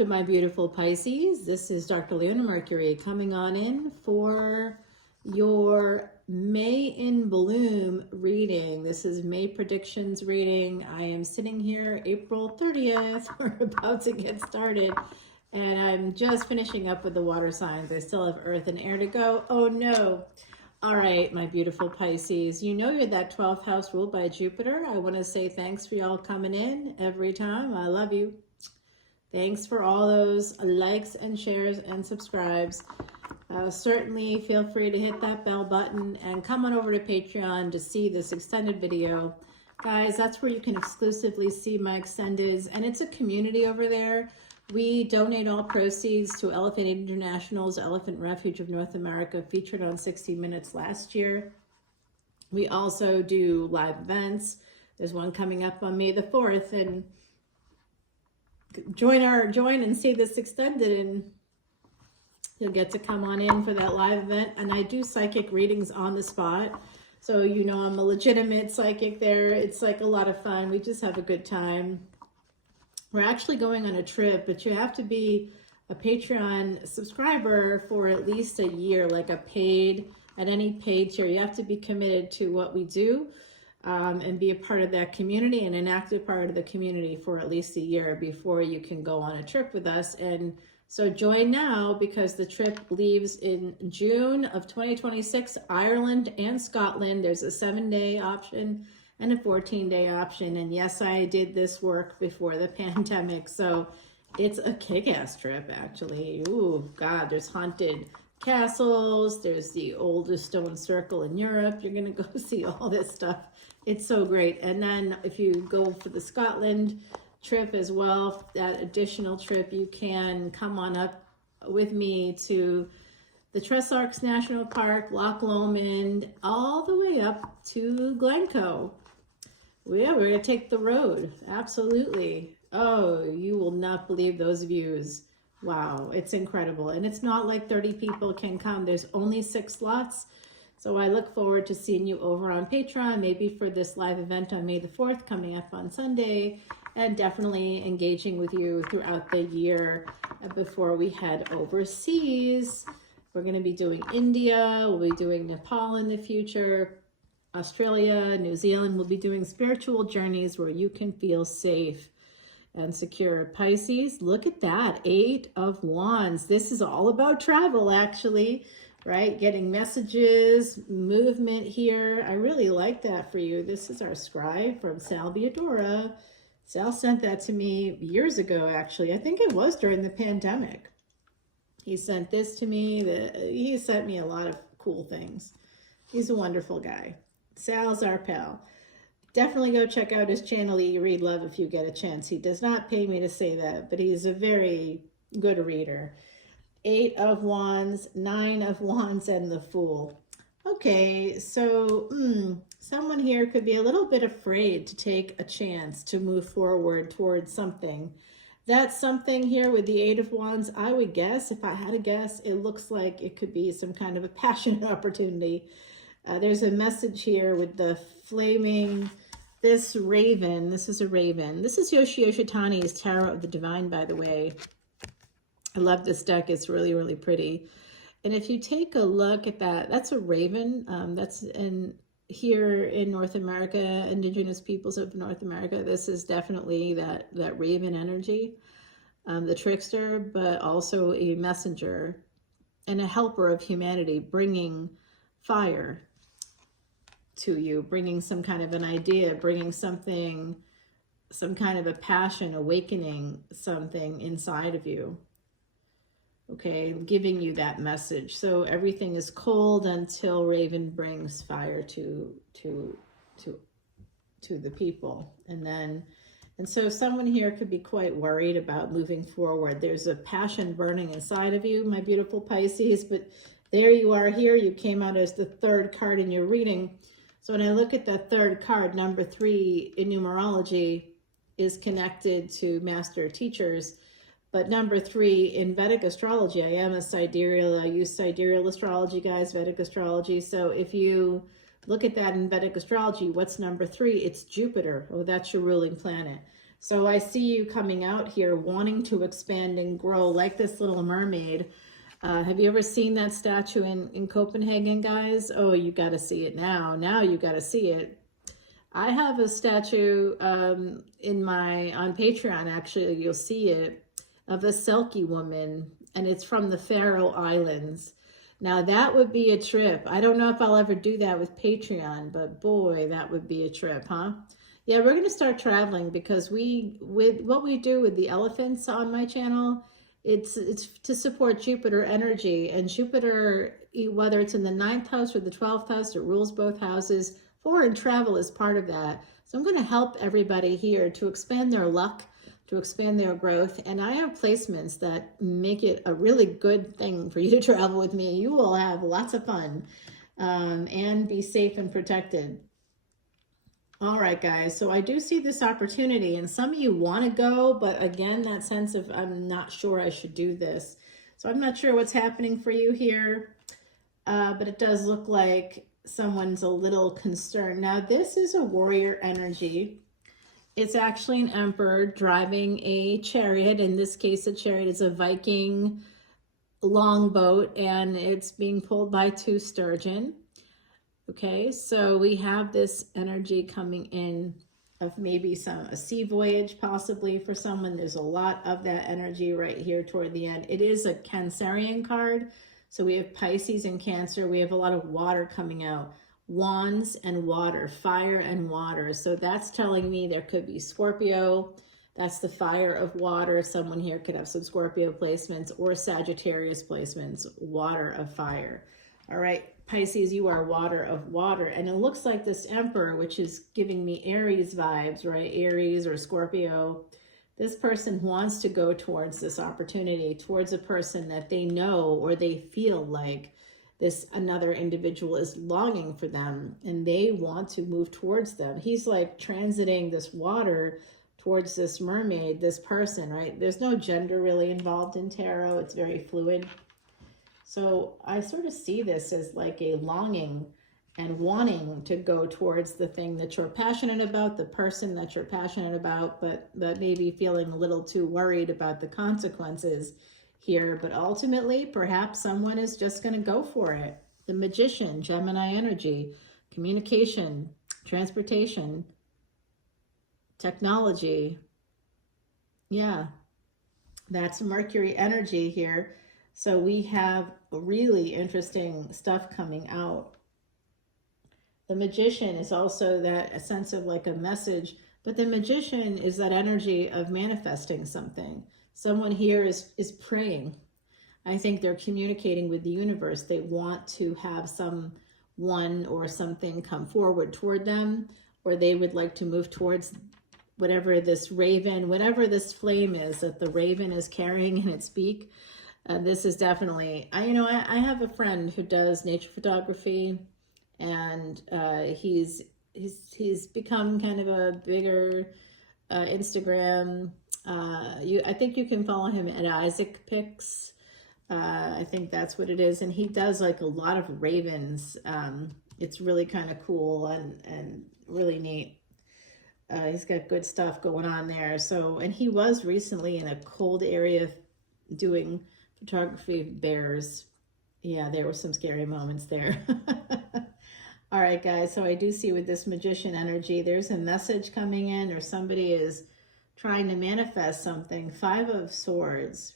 to my beautiful Pisces. This is Dr. Leona Mercury coming on in for your May in Bloom reading. This is May predictions reading. I am sitting here April 30th. We're about to get started and I'm just finishing up with the water signs. I still have earth and air to go. Oh no. All right, my beautiful Pisces, you know you're that 12th house ruled by Jupiter. I want to say thanks for y'all coming in every time. I love you. Thanks for all those likes and shares and subscribes. Certainly feel free to hit that bell button and come on over to Patreon to see this extended video. Guys, that's where you can exclusively see my extendeds, and it's a community over there. We donate all proceeds to Elephant International's Elephant Refuge of North America, featured on 60 Minutes last year. We also do live events. There's one coming up on May the 4th, and join and see this extended, and you'll get to come on in for that live event. And I do psychic readings on the spot, so you know I'm a legitimate psychic there. It's like a lot of fun. We just have a good time. We're actually going on a trip, but you have to be a Patreon subscriber for at least a year, like at any paid tier. You have to be committed to what we do and be a part of that community and an active part of the community for at least a year before you can go on a trip with us. And so join now, because the trip leaves in June of 2026, Ireland and Scotland. There's a 7-day option and a 14-day option. And yes, I did this work before the pandemic, so it's a kick-ass trip, actually. Ooh, God, there's haunted castles. There's the oldest stone circle in Europe. You're gonna go see all this stuff. It's so great. And then if you go for the Scotland trip as well, that additional trip, you can come on up with me to the Tresarks National Park, Loch Lomond, all the way up to Glencoe. Yeah, we're gonna take the road, absolutely. Oh, you will not believe those views. Wow, it's incredible. And it's not like 30 people can come. There's only 6 slots. So I look forward to seeing you over on Patreon, maybe for this live event on May the 4th coming up on Sunday, and definitely engaging with you throughout the year before we head overseas. We're going to be doing India, we'll be doing Nepal in the future, Australia, New Zealand. We'll be doing spiritual journeys where you can feel safe and secure. Pisces, look at that, 8 of Wands. This is all about travel, actually, right? Getting messages, movement here. I really like that for you. This is our scribe from Salviadora. Sal sent that to me years ago, actually. I think it was during the pandemic. He sent this to me. He sent me a lot of cool things. He's a wonderful guy. Sal's our pal. Definitely go check out his channel, You Read Love, if you get a chance. He does not pay me to say that, but he's a very good reader. 8 of Wands, 9 of Wands, and the Fool. Okay, so someone here could be a little bit afraid to take a chance to move forward towards something. That something here with the 8 of Wands, I would guess, if I had to guess, it looks like it could be some kind of a passionate opportunity. There's a message here with the flaming, this raven. This is a raven. This is Yoshi Yoshitani's Tarot of the Divine, by the way. I love this deck. It's really, really pretty. And if you take a look at that, that's a raven. That's here in North America, indigenous peoples of North America. This is definitely that raven energy, the trickster, but also a messenger and a helper of humanity, bringing fire to you, bringing some kind of an idea, bringing something, some kind of a passion, awakening something inside of you. Okay, giving you that message. So everything is cold until Raven brings fire to the people. And so someone here could be quite worried about moving forward. There's a passion burning inside of you, my beautiful Pisces, but there you are here. You came out as the 3rd card in your reading. So when I look at that 3rd card, number 3 in numerology is connected to master teachers. But number 3 in Vedic astrology, I am a sidereal. I use sidereal astrology, guys, Vedic astrology. So if you look at that in Vedic astrology, what's number 3? It's Jupiter. Oh, that's your ruling planet. So I see you coming out here wanting to expand and grow like this little mermaid. Have you ever seen that statue in Copenhagen, guys? Oh, you got to see it now. Now you got to see it. I have a statue on Patreon, actually, you'll see it, of a Selkie woman, and it's from the Faroe Islands. Now that would be a trip. I don't know if I'll ever do that with Patreon, but boy, that would be a trip, huh? Yeah, we're going to start traveling because with what we do with the elephants on my channel, it's to support Jupiter energy, and Jupiter, whether it's in the 9th house or the 12th house, it rules both houses. Foreign travel is part of that. So I'm going to help everybody here to expand their luck, to expand their growth. And I have placements that make it a really good thing for you to travel with me. You will have lots of fun and be safe and protected. All right, guys. So I do see this opportunity, and some of you want to go, but again, that sense of I'm not sure I should do this. So I'm not sure what's happening for you here, but it does look like someone's a little concerned. Now, this is a warrior energy. It's actually an emperor driving a chariot. In this case, a chariot is a Viking longboat, and it's being pulled by 2 sturgeon. Okay, so we have this energy coming in of maybe a sea voyage possibly for someone. There's a lot of that energy right here toward the end. It is a Cancerian card. So we have Pisces and Cancer. We have a lot of water coming out. Wands and water, fire and water. So that's telling me there could be Scorpio. That's the fire of water. Someone here could have some Scorpio placements or Sagittarius placements, water of fire. All right, Pisces, you are water of water. And it looks like this Emperor, which is giving me Aries vibes, right? Aries or Scorpio. This person wants to go towards this opportunity, towards a person that they know or they feel like another individual is longing for them and they want to move towards them. He's like transiting this water towards this mermaid, this person, right? There's no gender really involved in tarot. It's very fluid. So I sort of see this as like a longing and wanting to go towards the thing that you're passionate about, the person that you're passionate about, but maybe feeling a little too worried about the consequences here. But ultimately, perhaps someone is just going to go for it. The Magician, Gemini energy, communication, transportation, technology. Yeah, that's Mercury energy here. So we have really interesting stuff coming out. The Magician is also a sense of like a message, but the Magician is that energy of manifesting something. Someone here is praying. I think they're communicating with the universe. They want to have someone or something come forward toward them, or they would like to move towards whatever this raven, whatever this flame is that the raven is carrying in its beak. This is definitely, I have a friend who does nature photography, and he's become kind of a bigger Instagram. I think you can follow him at Isaac Pics. I think that's what it is, and he does like a lot of ravens. It's really kind of cool and really neat. He's got good stuff going on there. So, and he was recently in a cold area doing photography of bears. Yeah, there were some scary moments there. All right, guys, so I do see with this Magician energy, there's a message coming in, or somebody is trying to manifest something. 5 of Swords,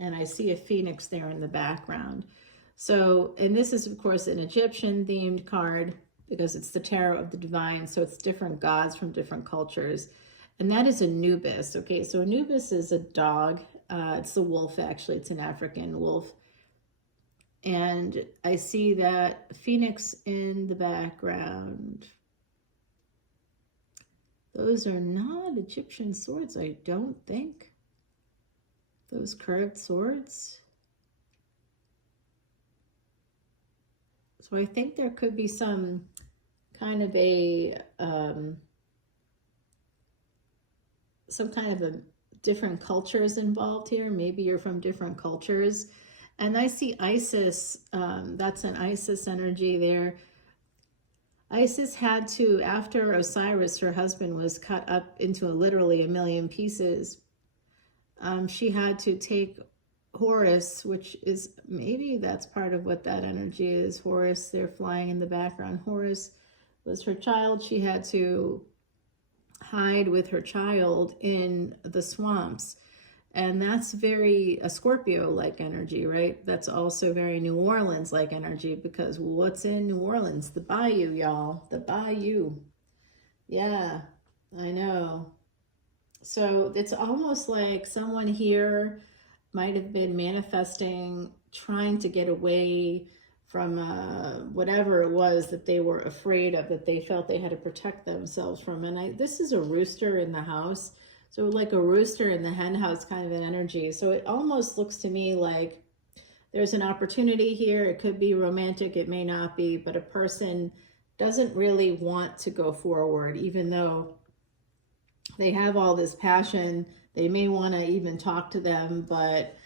and I see a phoenix there in the background. So, and this is, of course, an Egyptian-themed card because it's the Tarot of the Divine, so it's different gods from different cultures. And that is Anubis, okay? So Anubis is a dog. It's the wolf, actually. It's an African wolf. And I see that phoenix in the background. Those are not Egyptian swords, I don't think. Those curved swords. So I think there could be some kind of a different cultures involved here. Maybe you're from different cultures. And I see Isis, that's an Isis energy there. Isis had to, after Osiris, her husband, was cut up into literally a million pieces, she had to take Horus, which is, maybe that's part of what that energy is. Horus, they're flying in the background. Horus was her child. She had to hide with her child in the swamps. And that's very a Scorpio-like energy, right? That's also very New Orleans-like energy, because what's in New Orleans? The bayou, y'all. The bayou. Yeah, I know. So it's almost like someone here might have been manifesting, trying to get away from whatever it was that they were afraid of, that they felt they had to protect themselves from. And this is a rooster in the house. So like a rooster in the hen house kind of an energy. So it almost looks to me like there's an opportunity here. It could be romantic, it may not be, but a person doesn't really want to go forward, even though they have all this passion. They may want to even talk to them, but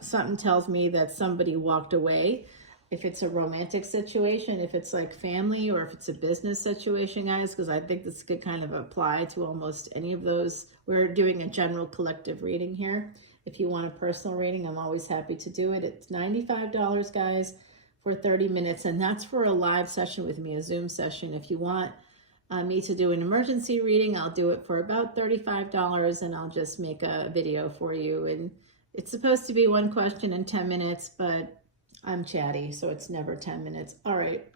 something tells me that somebody walked away. If it's a romantic situation, if it's like family, or if it's a business situation, guys, because I think this could kind of apply to almost any of those. We're doing a general collective reading here. If you want a personal reading, I'm always happy to do it. It's $95, guys, for 30 minutes. And that's for a live session with me, a Zoom session. If you want me to do an emergency reading, I'll do it for about $35, and I'll just make a video for you. And it's supposed to be one question in 10 minutes, but I'm chatty, so it's never 10 minutes. All right.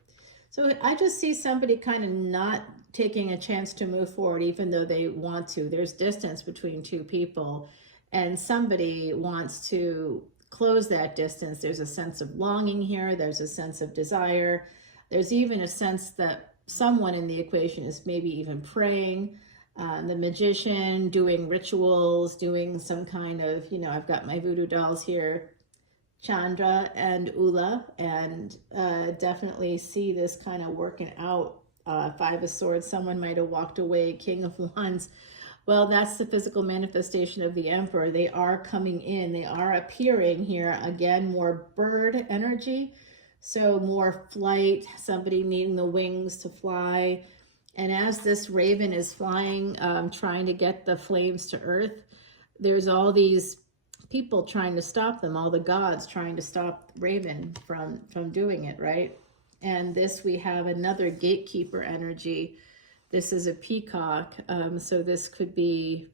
So I just see somebody kind of not taking a chance to move forward, even though they want to. There's distance between two people, and somebody wants to close that distance. There's a sense of longing here. There's a sense of desire. There's even a sense that someone in the equation is maybe even praying. The magician, doing rituals, doing some kind of, I've got my voodoo dolls here, Chandra and Ula, and definitely see this kind of working out. Five of Swords, someone might have walked away. King of Wands, well, that's the physical manifestation of the Emperor. They are coming in, they are appearing here. Again, more bird energy, so more flight, somebody needing the wings to fly. And as this raven is flying, trying to get the flames to earth, there's all these people trying to stop them, all the gods trying to stop Raven from doing it, right? And this, we have another gatekeeper energy. This is a peacock, so this could be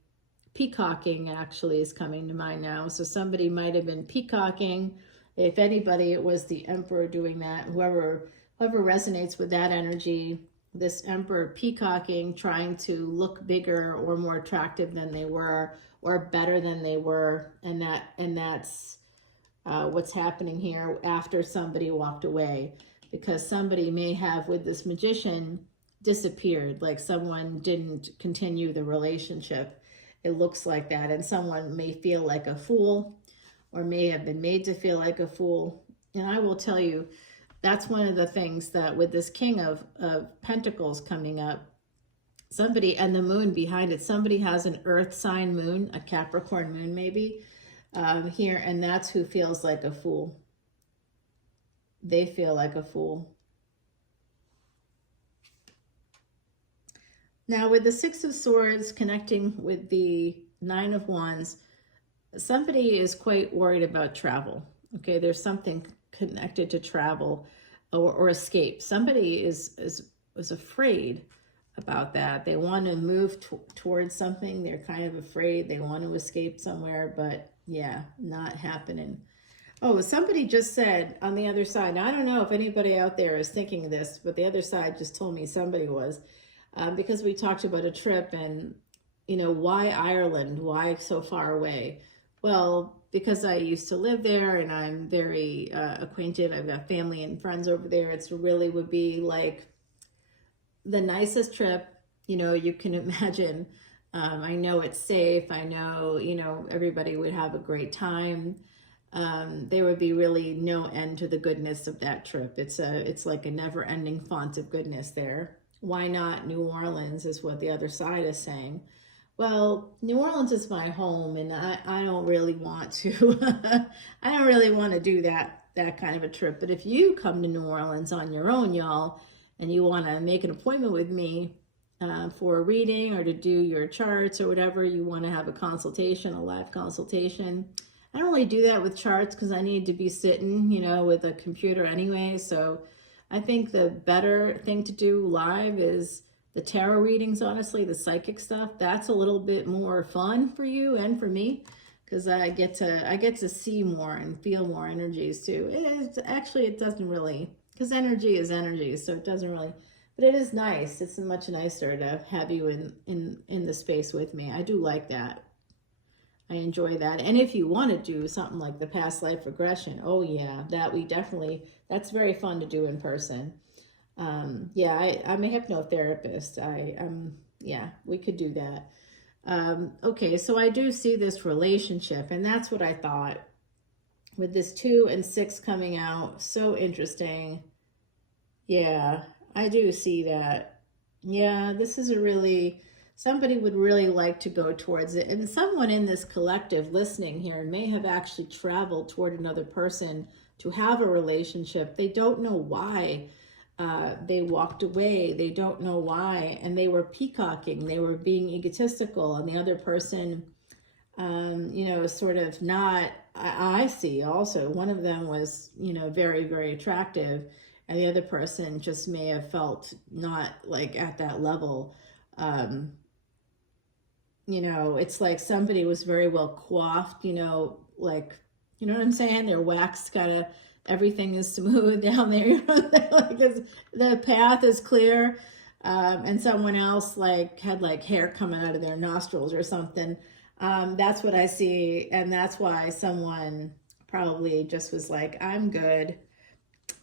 peacocking, actually, is coming to mind now. So somebody might have been peacocking. If anybody, it was the Emperor doing that. Whoever resonates with that energy, this Emperor peacocking, trying to look bigger or more attractive than they were, or better than they were, and that's what's happening here after somebody walked away, because somebody may have, with this magician, disappeared, like someone didn't continue the relationship. It looks like that, and someone may feel like a fool, or may have been made to feel like a fool. And I will tell you, that's one of the things that with this King of Pentacles coming up, somebody, and the moon behind it, somebody has an earth sign moon, a Capricorn moon maybe, here, and that's who feels like a fool. They feel like a fool. Now with the Six of Swords connecting with the Nine of Wands, somebody is quite worried about travel. Okay, there's something connected to travel or escape. Somebody is afraid about that. They want to move towards something. They're kind of afraid. They want to escape somewhere, but yeah, not happening. Oh, somebody just said on the other side, now, I don't know if anybody out there is thinking of this, but the other side just told me somebody was, because we talked about a trip and, why Ireland? Why so far away? Well, because I used to live there and I'm very acquainted. I've got family and friends over there. It's really would be like the nicest trip, you can imagine. I know it's safe. I know, everybody would have a great time. There would be really no end to the goodness of that trip. It's like a never-ending font of goodness there. Why not New Orleans is what the other side is saying. Well, New Orleans is my home, and I don't really want to. I don't really want to do that kind of a trip. But if you come to New Orleans on your own, y'all, and you want to make an appointment with me for a reading or to do your charts or whatever, you want to have a consultation, a live consultation. I don't really do that with charts because I need to be sitting, you know, with a computer anyway. So I think the better thing to do live is the tarot readings, honestly, the psychic stuff. That's a little bit more fun for you and for me because I get to see more and feel more energies too. It doesn't really, because energy is energy, so it doesn't really, but it is nice. It's much nicer to have you in the space with me. I do like that. I enjoy that. And if you want to do something like the past life regression, oh yeah, that's very fun to do in person. Yeah, I'm a hypnotherapist. Yeah, we could do that. Okay, so I do see this relationship, and that's what I thought with this 2 and 6 coming out. So interesting. Yeah, I do see that. Yeah, this is somebody would really like to go towards it. And someone in this collective listening here may have actually traveled toward another person to have a relationship. They don't know why they walked away. They don't know why. And they were peacocking. They were being egotistical. And the other person, you know, sort of not, I see also, one of them was, you know, very, very attractive. And the other person just may have felt not like at that level. You know, it's like somebody was very well coiffed, you know, like, you know what I'm saying? Their wax kind of, everything is smooth down there, you know, like the path is clear. And someone else like had like hair coming out of their nostrils or something. That's what I see. And that's why someone probably just was like, I'm good.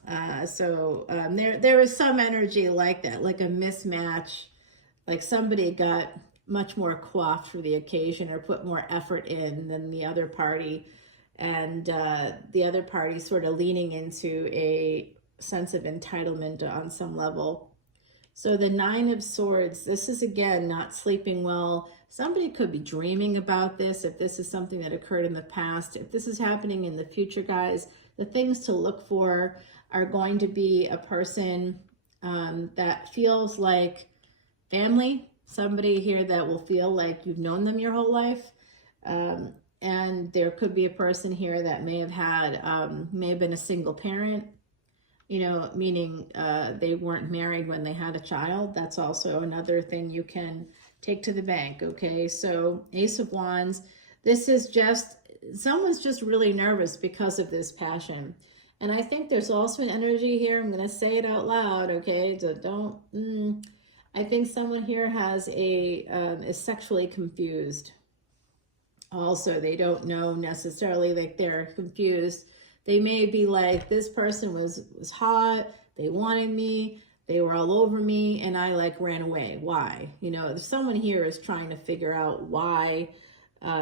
There was some energy like that, like a mismatch, like somebody got much more coiffed for the occasion or put more effort in than the other party. And the other party sort of leaning into a sense of entitlement on some level. So the 9 of Swords, this is again, not sleeping well. Somebody could be dreaming about this. If this is something that occurred in the past, if this is happening in the future, guys, the things to look for are going to be a person that feels like family, somebody here that will feel like you've known them your whole life. And there could be a person here that may have been a single parent, you know, meaning they weren't married when they had a child. That's also another thing you can take to the bank, okay? So Ace of Wands, this is just, someone's just really nervous because of this passion. And I think there's also an energy here, I'm going to say it out loud, okay? So don't, I think someone here is sexually confused. Also, they don't know necessarily, like they're confused. They may be like, this person was hot, they wanted me, they were all over me, and I like ran away. Why? You know, someone here is trying to figure out why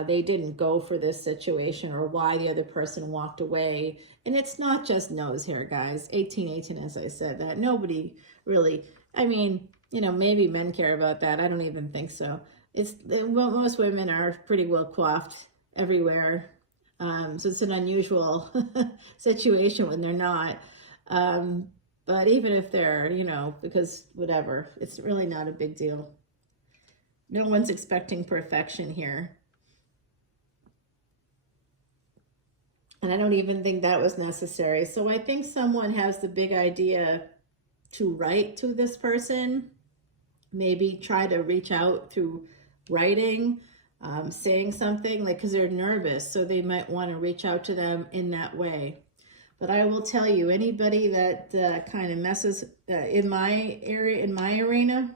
they didn't go for this situation or why the other person walked away. And it's not just nose hair, guys. 1818, as I said, that nobody really, I mean, you know, maybe men care about that. I don't even think so. Most women are pretty well coiffed everywhere. So it's an unusual situation when they're not. But even if they're, you know, because whatever, it's really not a big deal. No one's expecting perfection here. And I don't even think that was necessary. So I think someone has the big idea to write to this person, maybe try to reach out through writing, saying something, like, because they're nervous, so they might want to reach out to them in that way. But I will tell you, anybody that kind of messes in my area, in my arena,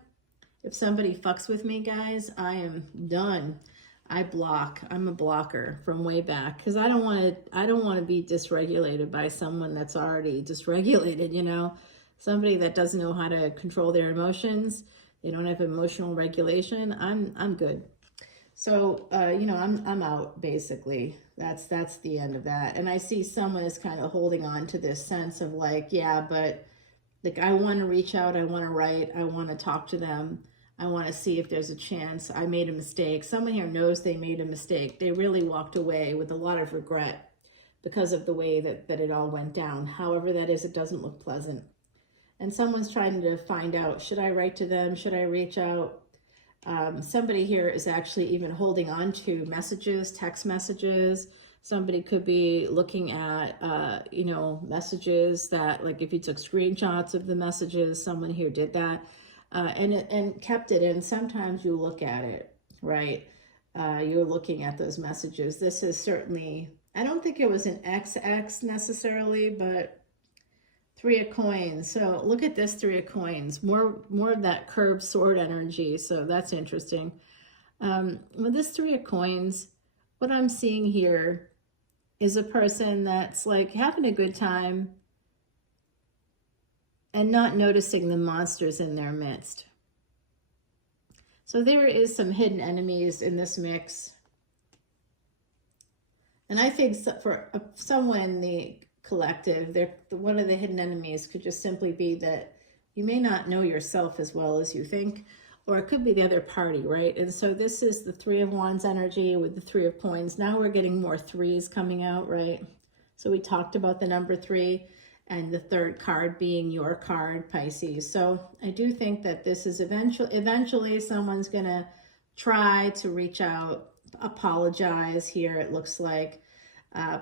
if somebody fucks with me, guys, I am done. I block. I'm a blocker from way back because I don't want to be dysregulated by someone that's already dysregulated, you know, somebody that doesn't know how to control their emotions. They don't have emotional regulation. I'm good. So, you know, I'm out, basically. That's the end of that. And I see someone is kind of holding on to this sense of like, yeah, but like, I want to reach out. I want to write. I want to talk to them. I want to see if there's a chance. I made a mistake. Someone here knows they made a mistake. They really walked away with a lot of regret because of the way that it all went down. However that is, it doesn't look pleasant. and someone's trying to find out, should I write to them? Should I reach out? Somebody here is actually even holding on to messages, text messages. Somebody could be looking at, you know, messages that, like if you took screenshots of the messages, someone here did that, and kept it. And sometimes you look at it, right? You're looking at those messages. This is certainly, I don't think it was an XX necessarily, but Three of Coins. So look at this Three of Coins, more of that curved sword energy. So that's interesting. With this Three of Coins, what I'm seeing here is a person that's like having a good time and not noticing the monsters in their midst. So there is some hidden enemies in this mix. And I think for someone in the collective, one of the hidden enemies could just simply be that you may not know yourself as well as you think, or it could be the other party, right? And so this is the Three of Wands energy with the Three of Coins. Now we're getting more threes coming out, right? So we talked about the number 3 and the third card being your card, Pisces. So I do think that this is eventually someone's going to try to reach out, apologize here, it looks like.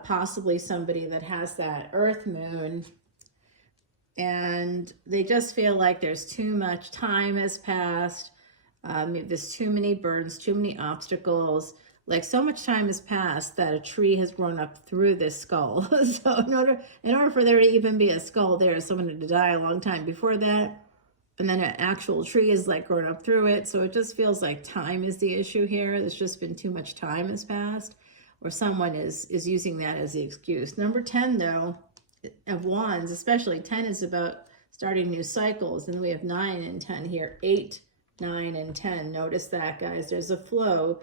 Possibly somebody that has that Earth moon, and they just feel like there's too much time has passed. There's too many burdens, too many obstacles. Like so much time has passed that a tree has grown up through this skull. So in order for there to even be a skull there, someone had to die a long time before that. And then an actual tree is like grown up through it. So it just feels like time is the issue here. There's just been too much time has passed, or someone is using that as the excuse. Number 10 though, of Wands, especially 10 is about starting new cycles. And we have 9 and 10 here, 8, 9, and 10. Notice that, guys, there's a flow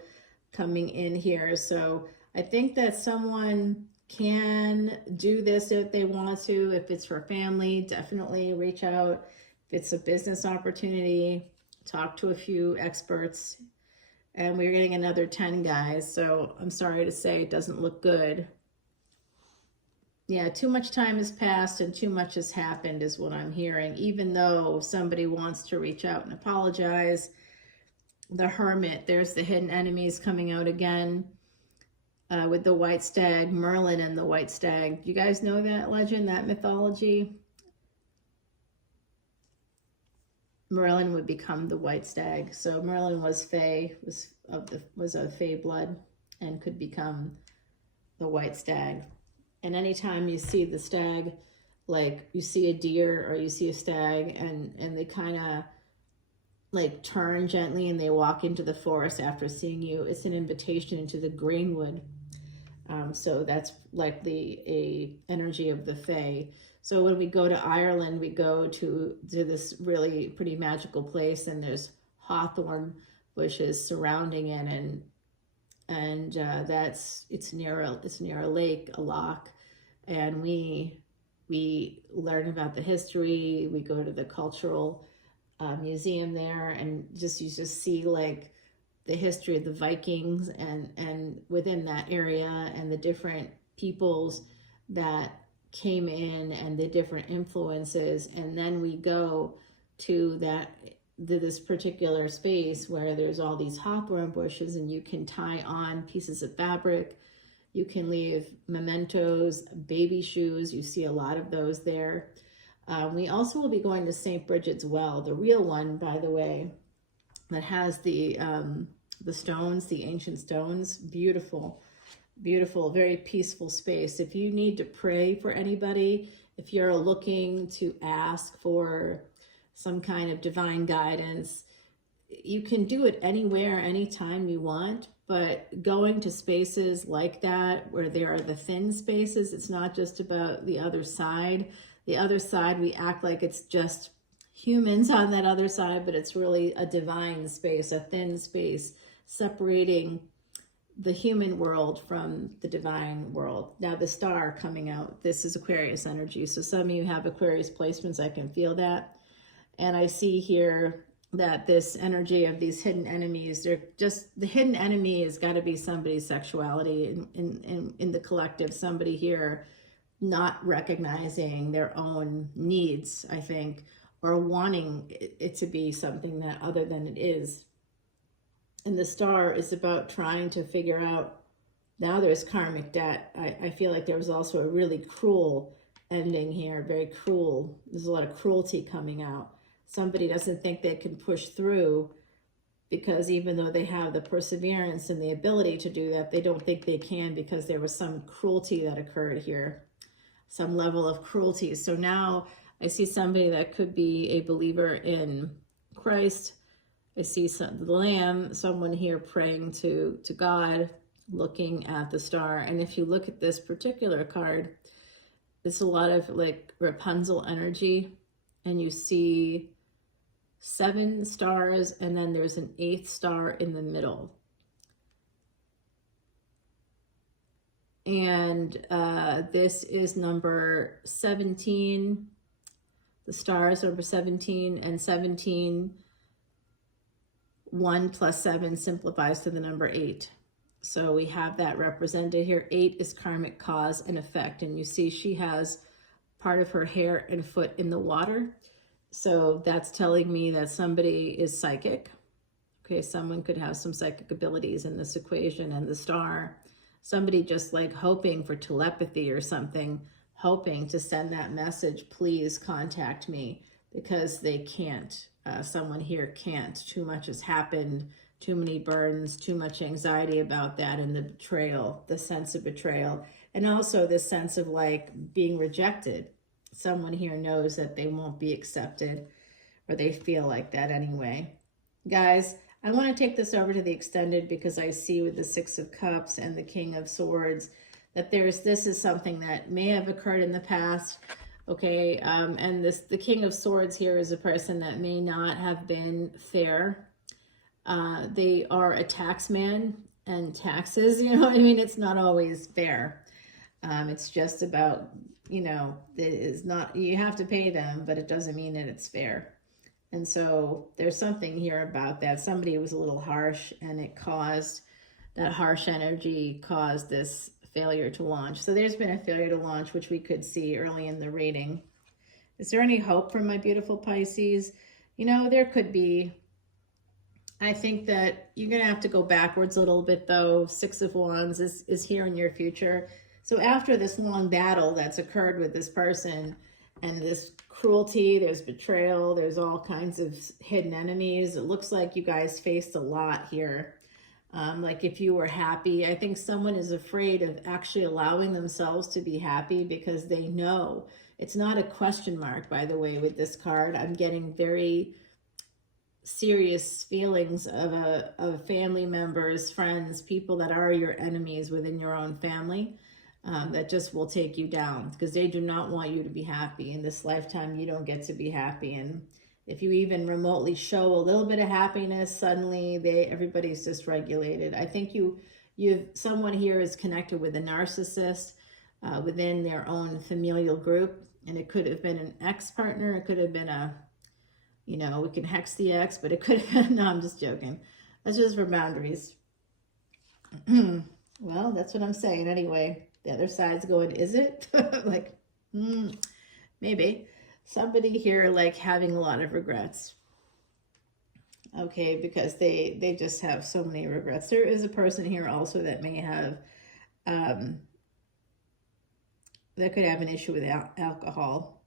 coming in here. So I think that someone can do this if they want to. If it's for family, definitely reach out. If it's a business opportunity, talk to a few experts. And we're getting another 10, guys. So I'm sorry to say it doesn't look good. Yeah, too much time has passed and too much has happened is what I'm hearing. Even though somebody wants to reach out and apologize. The Hermit, there's the hidden enemies coming out again with the white stag, Merlin and the white stag. You guys know that legend, that mythology? Merlin would become the white stag. So Merlin was Fae, was of Fae blood, and could become the white stag. And anytime you see the stag, like you see a deer or you see a stag, and they kind of like turn gently and they walk into the forest after seeing you, it's an invitation into the greenwood. So that's likely a energy of the Fae. So when we go to Ireland, we go to this really pretty magical place, and there's hawthorn bushes surrounding it, and it's near a lake, a loch, and we learn about the history. We go to the cultural museum there, and you just see like the history of the Vikings and within that area, and the different peoples that came in and the different influences. And then we go to this particular space where there's all these hawthorn bushes, and you can tie on pieces of fabric. You can leave mementos, baby shoes. You see a lot of those there. We also will be going to St. Bridget's Well, the real one, by the way, that has the stones, the ancient stones. Beautiful, beautiful, very peaceful space. If you need to pray for anybody, if you're looking to ask for some kind of divine guidance, you can do it anywhere, anytime you want. But going to spaces like that, where there are the thin spaces, it's not just about the other side. The other side, we act like it's just humans on that other side, but it's really a divine space, a thin space, separating the human world from the divine world. Now the star coming out, this is Aquarius energy. So some of you have Aquarius placements, I can feel that. And I see here that this energy of these hidden enemies, they're just, the hidden enemy has got to be somebody's sexuality in the collective, somebody here not recognizing their own needs, I think, or wanting it to be something that other than it is. And the star is about trying to figure out, now there's karmic debt. I feel like there was also a really cruel ending here, very cruel. There's a lot of cruelty coming out. Somebody doesn't think they can push through because even though they have the perseverance and the ability to do that, they don't think they can because there was some cruelty that occurred here, some level of cruelty. So now I see somebody that could be a believer in Christ. I see the Lamb, someone here praying to God, looking at the star. And if you look at this particular card, it's a lot of like Rapunzel energy, and you see 7 stars, and then there's an 8th star in the middle. And this is number 17. The stars number 17, and 17, 1 plus 7 simplifies to the number 8. So we have that represented here. 8 is karmic cause and effect. And you see she has part of her hair and foot in the water. So that's telling me that somebody is psychic. Okay, someone could have some psychic abilities in this equation. And the star, somebody just like hoping for telepathy or something, hoping to send that message, please contact me, because they can't. Someone here can't. Too much has happened, too many burdens, too much anxiety about that, and the betrayal, the sense of betrayal, and also this sense of like being rejected. Someone here knows that they won't be accepted, or they feel like that anyway. Guys, I want to take this over to the extended because I see with the 6 of Cups and the King of Swords that this is something that may have occurred in the past. Okay, and the King of Swords here is a person that may not have been fair. They are a tax man, and taxes, you know what I mean? It's not always fair. It's just about, you know, it is not, you have to pay them, but it doesn't mean that it's fair. And so there's something here about that. Somebody was a little harsh, and it caused, that harsh energy caused this failure to launch. So there's been a failure to launch, which we could see early in the reading. Is there any hope for my beautiful Pisces? You know, there could be. I think that you're going to have to go backwards a little bit, though. 6 of Wands is here in your future. So after this long battle that's occurred with this person and this cruelty, there's betrayal, there's all kinds of hidden enemies. It looks like you guys faced a lot here. Like if you were happy, I think someone is afraid of actually allowing themselves to be happy because they know. It's not a question mark, by the way, with this card. I'm getting very serious feelings of family members, friends, people that are your enemies within your own family, that just will take you down because they do not want you to be happy. In this lifetime, you don't get to be happy. And if you even remotely show a little bit of happiness, suddenly everybody's dysregulated. I think someone here is connected with a narcissist within their own familial group. And it could have been an ex-partner. It could have been you know, we can hex the ex, but it could have been, no, I'm just joking. That's just for boundaries. Well, that's what I'm saying anyway. The other side's going, is it? Like, maybe. Somebody here like having a lot of regrets. Okay, because they just have so many regrets. There is a person here also that may have, that could have an issue with alcohol.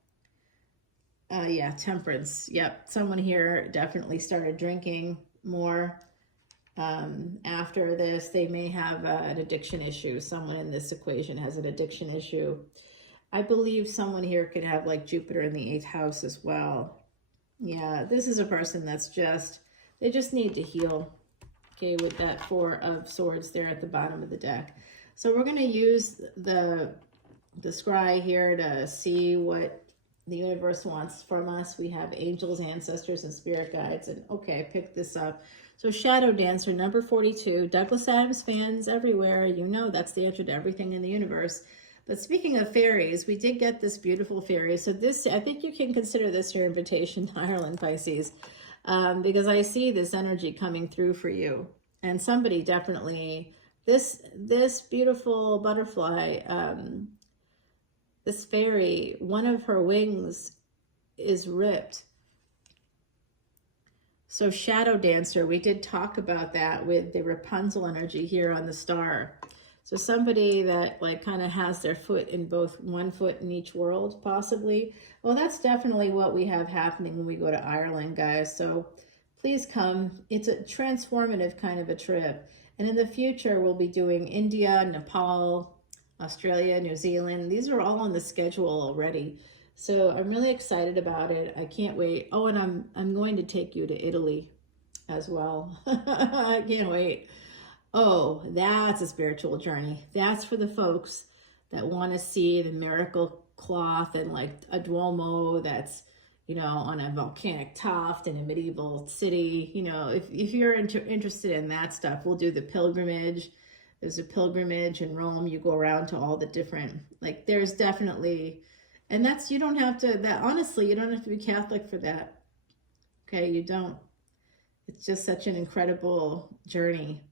Yeah, temperance. Yep, someone here definitely started drinking more. After this, they may have an addiction issue. Someone in this equation has an addiction issue. I believe someone here could have like Jupiter in the 8th house as well. Yeah, this is a person that's they just need to heal. Okay, with that 4 of Swords there at the bottom of the deck. So we're going to use the scry here to see what the universe wants from us. We have angels, ancestors, and spirit guides. And okay, I picked this up. So Shadow Dancer, number 42. Douglas Adams fans everywhere. You know that's the answer to everything in the universe. But speaking of fairies, we did get this beautiful fairy. So this, I think you can consider this your invitation to Ireland, Pisces, because I see this energy coming through for you. And somebody definitely, this beautiful butterfly, this fairy, one of her wings is ripped. So Shadow Dancer, we did talk about that with the Rapunzel energy here on the star. So somebody that like kind of has their foot in both, one foot in each world, possibly. Well, that's definitely what we have happening when we go to Ireland, guys. So please come. It's a transformative kind of a trip. And in the future, we'll be doing India, Nepal, Australia, New Zealand. These are all on the schedule already. So I'm really excited about it. I can't wait. Oh, and I'm going to take you to Italy as well. I can't wait. Oh, that's a spiritual journey. That's for the folks that want to see the miracle cloth and like a Duomo that's, you know, on a volcanic tuft in a medieval city. You know, if you're interested in that stuff, we'll do the pilgrimage. There's a pilgrimage in Rome. You go around to all the different, like there's definitely, and that's, you don't have to, that honestly, you don't have to be Catholic for that. Okay, you don't. It's just such an incredible journey.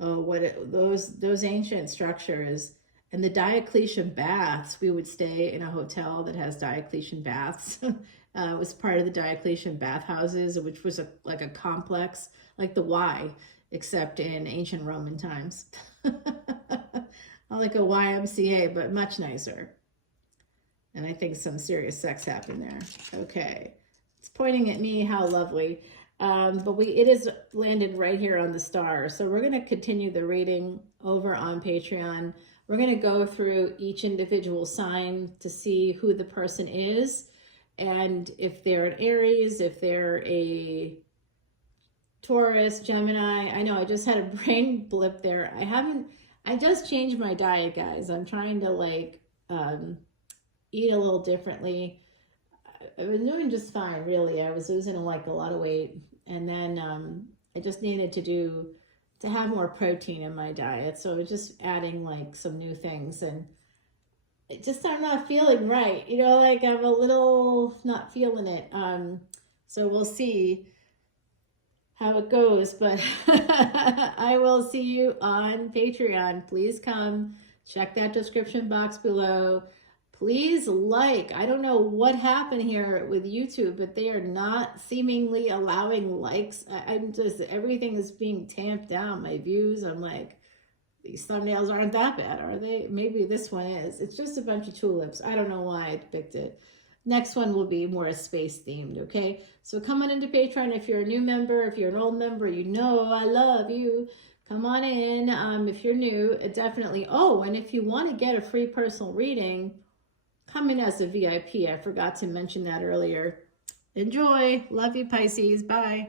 Oh, those ancient structures and the Diocletian baths. We would stay in a hotel that has Diocletian baths. It was part of the Diocletian bathhouses, which was like a complex, like the Y, except in ancient Roman times. Like a YMCA, but much nicer. And I think some serious sex happened there. Okay, it's pointing at me. How lovely. But it is landed right here on the star. So we're going to continue the reading over on Patreon. We're going to go through each individual sign to see who the person is. And if they're an Aries, if they're a Taurus, Gemini. I know I just had a brain blip there. I just changed my diet, guys. I'm trying to like eat a little differently. I was doing just fine, really. I was losing like a lot of weight. And then I just needed to have more protein in my diet. So I was just adding like some new things, and it just, I'm not feeling right. You know, like I'm a little not feeling it. So we'll see how it goes, but I will see you on Patreon. Please come check that description box below. Please like, I don't know what happened here with YouTube, but they are not seemingly allowing likes. I'm just, everything is being tamped down. My views, I'm like, these thumbnails aren't that bad, are they? Maybe this one is. It's just a bunch of tulips. I don't know why I picked it. Next one will be more space themed, okay? So come on into Patreon if you're a new member. If you're an old member, you know I love you. Come on in. If you're new, definitely. Oh, and if you want to get a free personal reading, come in as a VIP. I forgot to mention that earlier. Enjoy. Love you, Pisces. Bye.